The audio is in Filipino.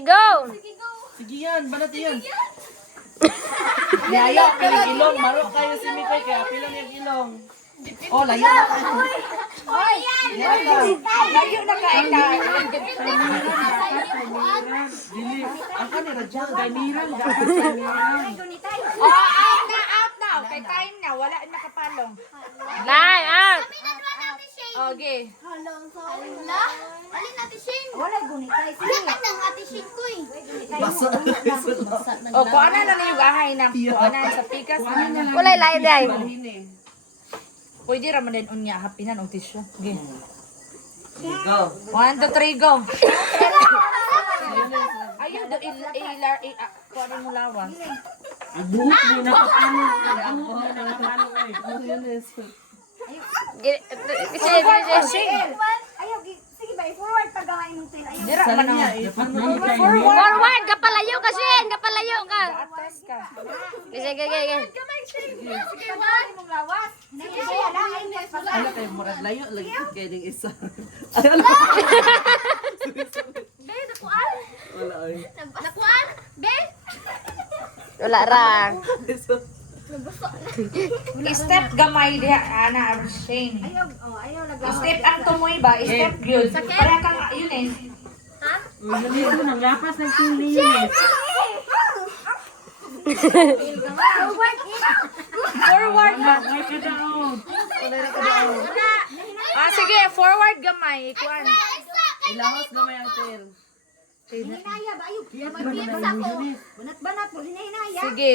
Sige, go! Sige yan, banat yan. Layo, piling ilong. Maro kayo si Mikoy, kaya pilang yung ilong. Oh, layo na kayo. Layo na kain na. Dili, ang kanira dyan. Out na. Kay time na. Wala nakapalong. Nine, out! Okay. Alin natin Shin? Wala gunitay. Wala ka nang ate Shin ko eh. Basa. O, kuha na lang yung gahay na. Kuha na sa pikas. Kulay layo day. Pwede raman din unya. Hapinan o tissue. Okay. Go. 1, 2, 3, go. Ayaw do kuha rin mo lawas. Ayaw, sige ba, forward pag-gawain ng tail. Ayaw. Dira man ang Forward, kapalayo ka, Shin! Kapalayo ka! atas ka. Sige, sige. Pag-gawain mong lawas. Sige, siya lang. Ay, next pag Ano kayo, murag layo lagi kayo ng isa. Be, nakuan? Wala ay. Nakuan? Be? Wala ra. Step gamay diha ana Shane. Ayaw, ayaw nag Step ang tumoy ba? Step good. Para kang yun eh. Forward na. Sige, forward gamay. Kuan. Ilahos gamay ang tail. Hinaya ba? Ayaw. Mag-gips ako. Banat-banat mo, hinaya. Sige,